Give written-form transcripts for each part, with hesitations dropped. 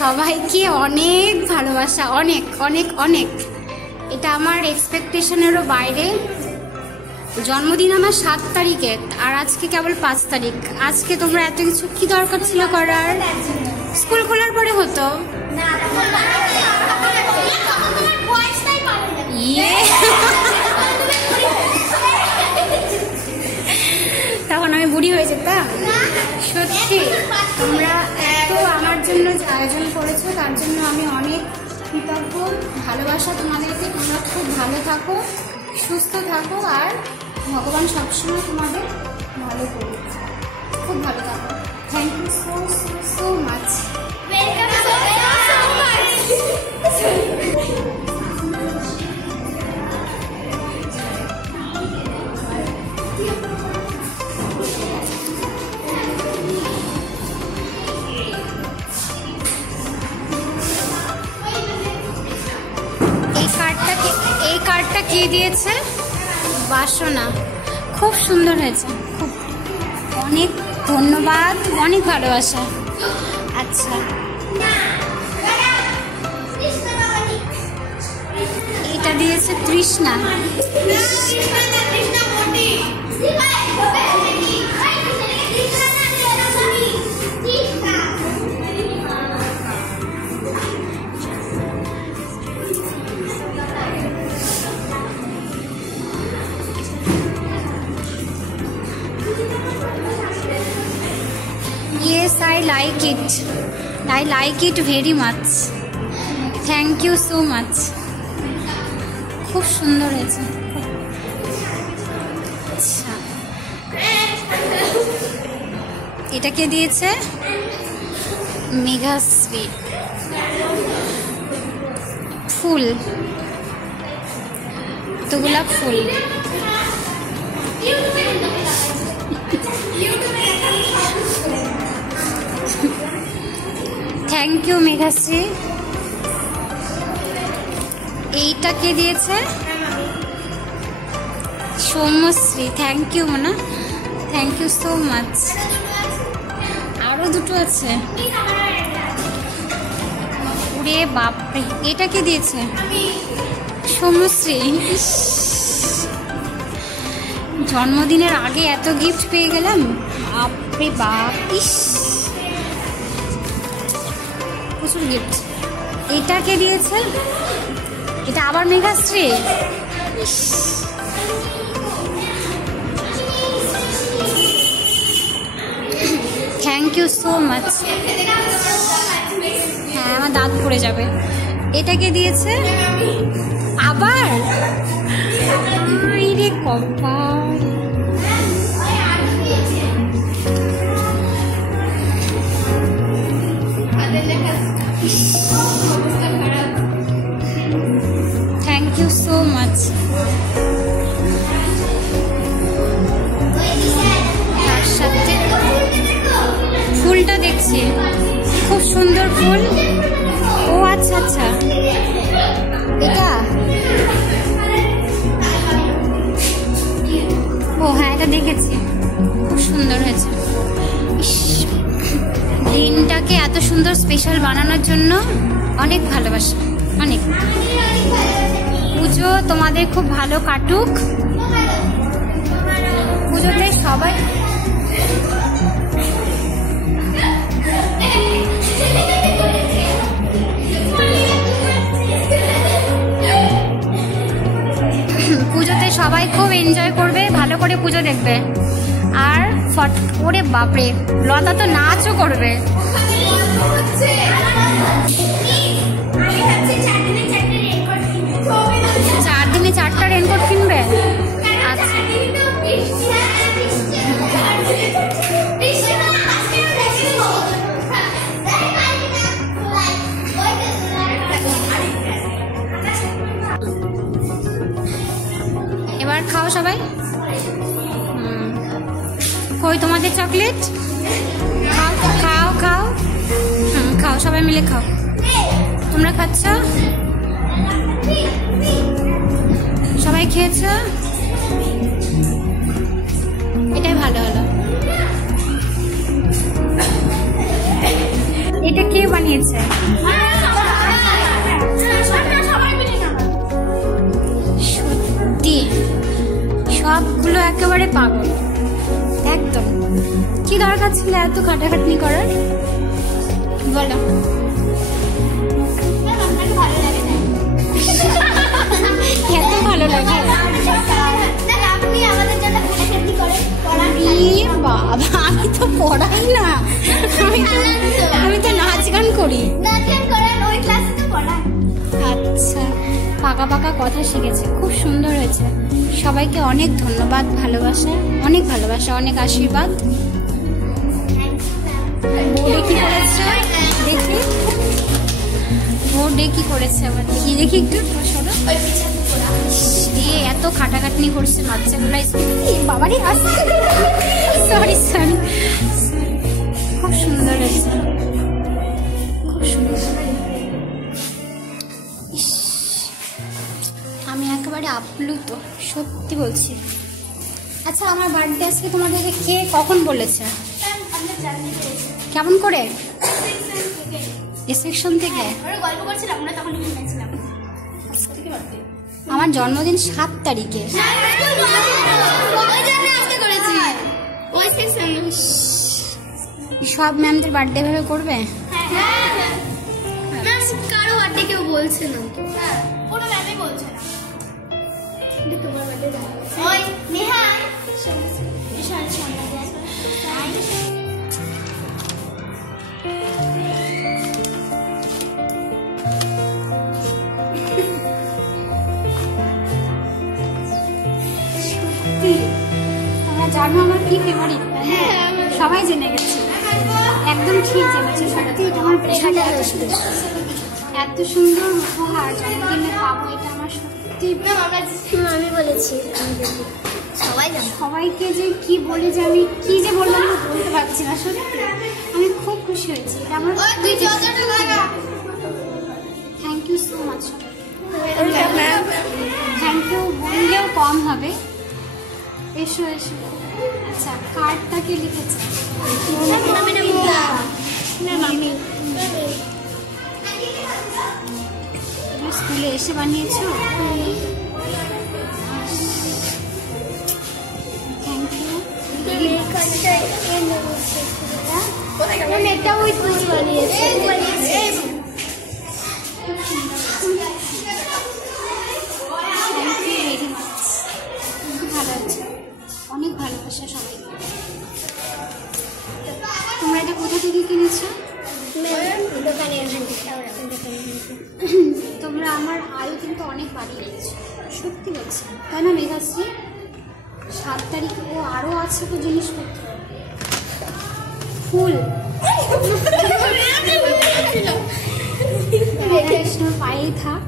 সবাইকে অনেক ভালোবাসা, অনেক অনেক অনেক। এটা আমার এক্সপেকটেশনেরও বাইরে। জন্মদিন আমার 7 তারিখে, আর আজকে কেবল 5 তারিখ। আজকে তোমরা এত কিছু কি দরকার ছিল করার? স্কুল খোলার পরে হতো। তখন আমি বুড়ি হয়ে যেতাম। সত্যি তোমরা এত আমার জন্য যে আয়োজন করেছো তার জন্য আমি অনেক কৃতজ্ঞ। ভালোবাসা তোমাদেরকে। তোমরা খুব ভালো থাকো, সুস্থ থাকো, আর ভগবান সবসময় তোমাদের ভালো করবে। খুব ভালো থাকো। Thank you so so so much. এই কার্ডটা কে দিয়েছে? বাসনা। খুব সুন্দর হয়েছে, খুব অনেক ধন্যবাদ, অনেক ভালোবাসা। আচ্ছা, এটা দিয়েছে তৃষ্ণা। Yes, I like it. I like it very much. Thank you so much. খুব সুন্দর হয়েছে। আচ্ছা, এটা কে দিয়েছে? মেঘাশ্রী। ফুল, তো গোলাপ ফুল। Thank you মেঘাশ্রী। এইটা কে দিয়েছে? Soumyashree. Thank you Mona, thank you so much. আরো দুটো আছে। ওরে বাপরে, এটা কে দিয়েছে? সৌম্যশ্রী। জন্মদিনের আগে এত গিফট পেয়ে গেলাম, বাপরে বাপ। ইস, প্রচুর গিফট। এটা কে দিয়েছে? এটা আবার Meghashree. Thank you so much. হ্যাঁ, আমার দাঁত পড়ে যাবে। এটা কে দিয়েছে আবার? রে কপাল। Thank you so much. তার সাথে ফুলটা দেখছি, খুব সুন্দর ফুল। ও আচ্ছা আচ্ছা, এটা ও হ্যাঁ, এটা দেখেছি, খুব সুন্দর হয়েছে। দিনটাকে এত সুন্দর স্পেশাল বানানোর জন্য অনেক ভালোবাসা, অনেক। পুজো তোমাদের খুব ভালো কাটুক। পুজোতে সবাই সবাই খুব এনজয় করবে, ভালো করে পুজো দেখবে। আর ওরে বাপরে, লতা তো নাচও করবে। 4 দিনে 4টা রেনকোট কিনবে? আচ্ছা, এবার খাও সবাই। কই তোমাদের চকলেট? খাও খাও খাও। খাও, সবাই মিলে খাও। তোমরা খাচ্ছ? সবাই খেয়েছ? এটাই ভালো হলো। এটা কে বানিয়েছে? পাগল একদম। কি দরকার ছিল এত খাটাখাটনি করার বলো? এত ভালো লাগে বাবা, আমি তো পড়াই না, আমি তো নাচ গান করি। আচ্ছা, পাকা পাকা কথা শিখেছে, খুব সুন্দর হয়েছে। সবাইকে অনেক ধন্যবাদ, ভালোবাসা, অনেক ভালোবাসা, অনেক আশীর্বাদ। বোর্ডে কি করেছে দেখি, বোর্ডে কি করেছে আবার দেখি দেখি একটু সরো। এত খাটাখাটনি করছে বাচ্চাগুলো, বাবারই আসছে, সরি সরি। খুব সুন্দর হয়েছে, খুব সুন্দর। আমি একেবারে আপ্লুত, সত্যি বলছি। আচ্ছা, আমার বার্থডে আজকে তোমাদেরকে কে কখন বলেছে? কেমন করে? সেকশন থেকে। আমার জন্মদিন 7 তারিখে। সব ম্যামদের বার্থডে ভাবে করবে? কারো বার্থডে কেউ বলছে না, কোনো ম্যামই বলছে না। তোমার বার্থডে ওই নেহাই তোমরা জানো আমার কি ফেভারিট, সবাই জেনে গেছে, একদম ঠিক জেনেছে। সত্যি তোমার এত সুন্দর উপহার জন্মদিনে পাবো, এটা আমার সত্যি। আমি বলেছি সবাই জানে, সবাইকে যে কি বলে যে আমি কি যে বললাম বলতে পারছি না, সত্যি আমি খুব খুশি হয়েছি। এটা আমার thank you so much. Thank you বললেও কম হবে। এসো এসো। আচ্ছা, কার্ডটা কে লিখেছে? স্কুলে এসে বানিয়েছো? Thank you. এটা ওই তুই বানিয়েছে। ভালো আছে, অনেক ভালোবাসা সবাই। তোমরা এটা কোথা থেকে কিনেছো? তোমরা আমার আয়ু কিন্তু অনেক বাড়িয়ে দিয়েছো, সত্যি বলছি, তাই না মেঘাশ্রী? 7 তারিখে ও আরো আছে তো জিনিসপত্র, ফুল পায়েই থাক।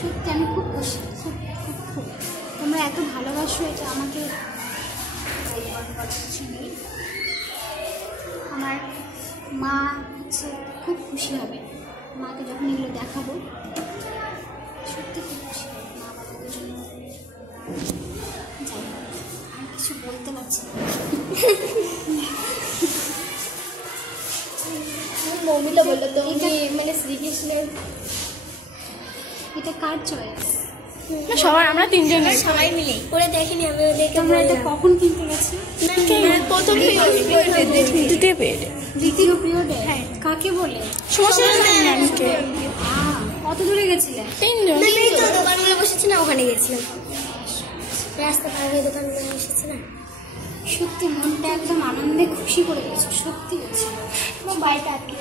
সত্যি আমি খুব খুশি, খুব খুব খুব। তোমরা এত ভালোবাসো, এটা আমাকে আমার মা হচ্ছে খুব খুশি হবে। মাকে যখন এগুলো দেখাবো সত্যি খুব খুশি হবে। মা বাবাদের জন্য যাই আর কিছু বলতে পারছি না। মৌমিতা বললো তো মানে শ্রীকৃষ্ণের, এটা কার চয়েস? সবার, আমরা 3 জনের সবাই মিলে ওরা দেখেনি, আমি ওদেরকে। তোমরা এটা কখন কিনতে গেছো? প্রথম দ্বিতীয় পিরিয়ডে। দ্বিতীয় পিরিয়ডে? কাকে বলে? কত দূরে গেছিলে? 3 জন। দোকানগুলো বসেছি না, ওখানে গেছিলাম, রাস্তা পার হয়ে দোকানগুলো বসেছি না। সত্যি মনটা একদম আনন্দে খুশি করে গেছে, সত্যি বলছি। বাড়িটা আটকে,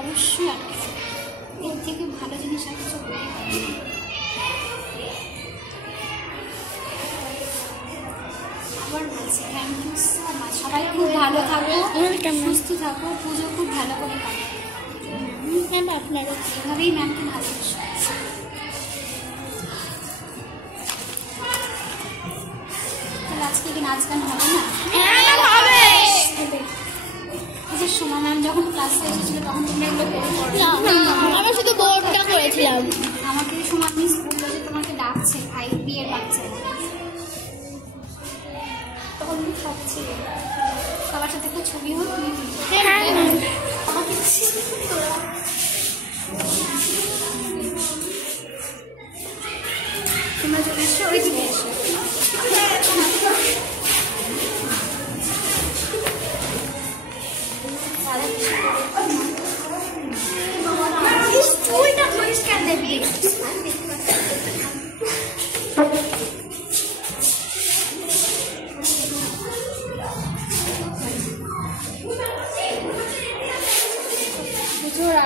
অবশ্যই আটকে, এর থেকে ভালো জিনিস আর কিছু বলতে পারি না। আবার বলছি থ্যাংক ইউ সো মাচ। সবাই খুব ভালো থাকো, সুস্থ থাকো, পুজো খুব ভালো করে কাটো। ম্যাম আপনারা এভাবেই ম্যামকে ভালোবাসো। তাহলে আজকে কি নাচ গান হবে না? আচ্ছা, সোমা ম্যাম যখন ক্লাসে এসেছিল তখন তোমরা এগুলো করে আমরা শুধু বোর্ডটা করেছিলাম। আমাকে সোমা মিস বললো যে তোমাকে ডাকছে 5B এর বাচ্চা, তখন আমি ভাবছি সবার সাথে একটা ছবি হোক, তুমি আমাকে তোমরা চলে এসো, ওই দিকে এসো।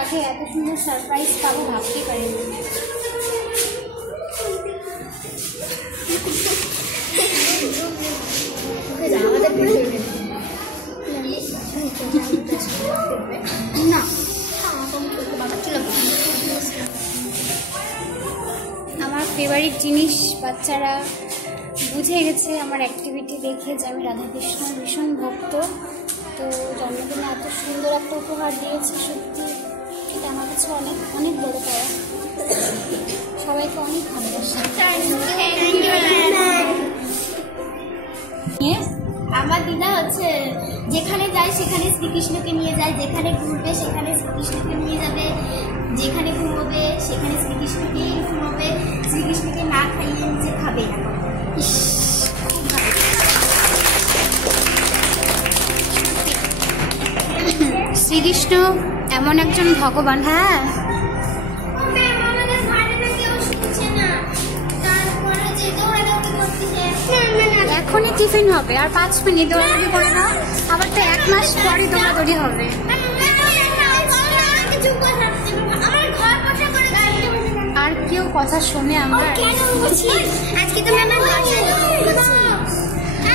আগে এত সুন্দর সারপ্রাইজ পাবো ভাবতেই পারিনি। না আমার ফেভারিট জিনিস বাচ্চারা বুঝে গেছে আমার অ্যাক্টিভিটি দেখে যে আমি রাধাকৃষ্ণর ভীষণ ভক্ত। তো জন্মদিনে এত সুন্দর একটা উপহার দিয়েছে, সত্যি এটা আমার কাছে অনেক অনেক বড় পাওয়া। সবাইকে অনেক ভালোবাসা। আমার দিদা হচ্ছে যেখানে যায় সেখানে শ্রীকৃষ্ণকে নিয়ে যায়, যেখানে ঘুরবে সেখানে শ্রীকৃষ্ণকে নিয়ে যাবে, যেখানে ঘুমোবে সেখানে শ্রীকৃষ্ণকে ঘুমোবে, শ্রীকৃষ্ণকে না খাইয়ে নিজে খাবে না। শ্রীকৃষ্ণ এমন একজন ভগবান। হ্যাঁ এখনই টিফিন হবে আর 5 মিনিট দৌড়াদৌড়ি করে না, আবার তো 1 মাস পরে দৌড়াদৌড়ি হবে। আর কেউ কথা শোনে আমার?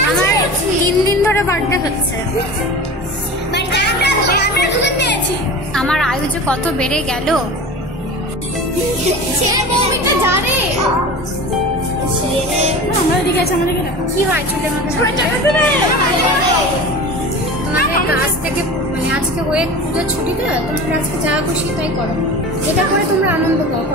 আমার 3 দিন ধরে বার্থডে হচ্ছে। আমার আয়ু যে কত বেড়ে গেল। কি হয় চুলের মধ্যে? তোমাদের কাজ থেকে মানে আজকে ওয়েট পুজোর ছুটি তো, তোমরা আজকে যা খুশি তাই করো, যেটা করে তোমরা আনন্দ করো।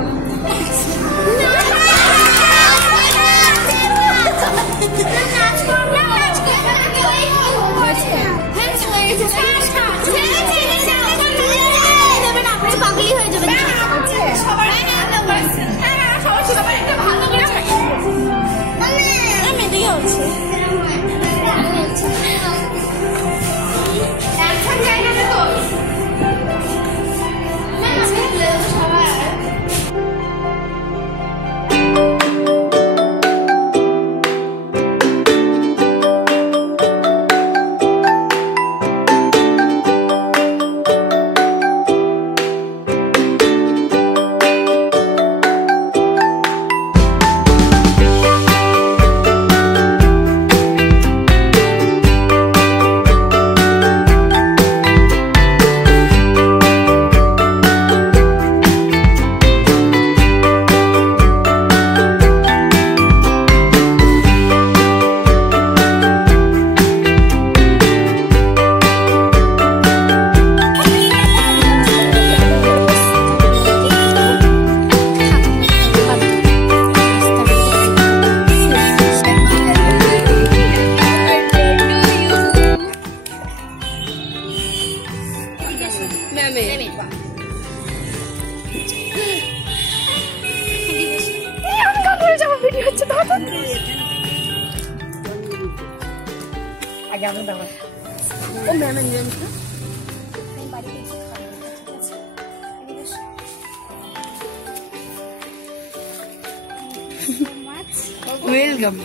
Welcome.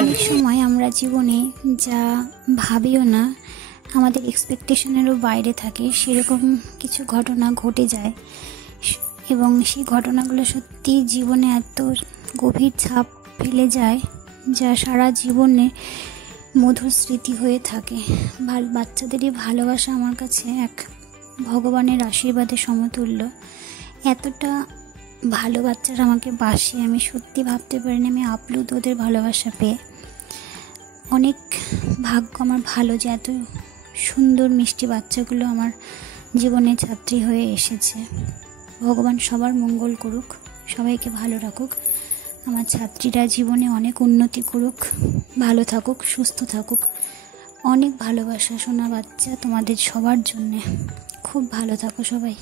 অনেক সময় আমরা জীবনে যা ভাবিও না, আমাদের এক্সপেকটেশনেরও বাইরে থাকে, সেরকম কিছু ঘটনা ঘটে যায় এবং সেই ঘটনাগুলো সত্যি জীবনে এত গভীর ছাপ ফেলে যায় যা সারা জীবনে মধুর স্মৃতি হয়ে থাকে। বাচ্চাদেরই ভালোবাসা আমার কাছে এক ভগবানের আশীর্বাদের সমতুল্য। এতটা ভালো বাচ্চারা আমাকে বাসে, আমি সত্যি ভাবতে পারিনি আমি আপ্লুত ওদের ভালোবাসা পেয়ে। অনেক ভাগ্য আমার ভালো যে এত সুন্দর মিষ্টি বাচ্চাগুলো আমার জীবনে ছাত্রী হয়ে এসেছে। ভগবান সবার মঙ্গল করুক, সবাইকে ভালো রাখুক, আমার ছাত্রীরা জীবনে অনেক উন্নতি করুক, ভালো থাকুক, সুস্থ থাকুক। অনেক ভালোবাসা সোনা বাচ্চা তোমাদের সবার জন্যে। খুব ভালো থাকো সবাই।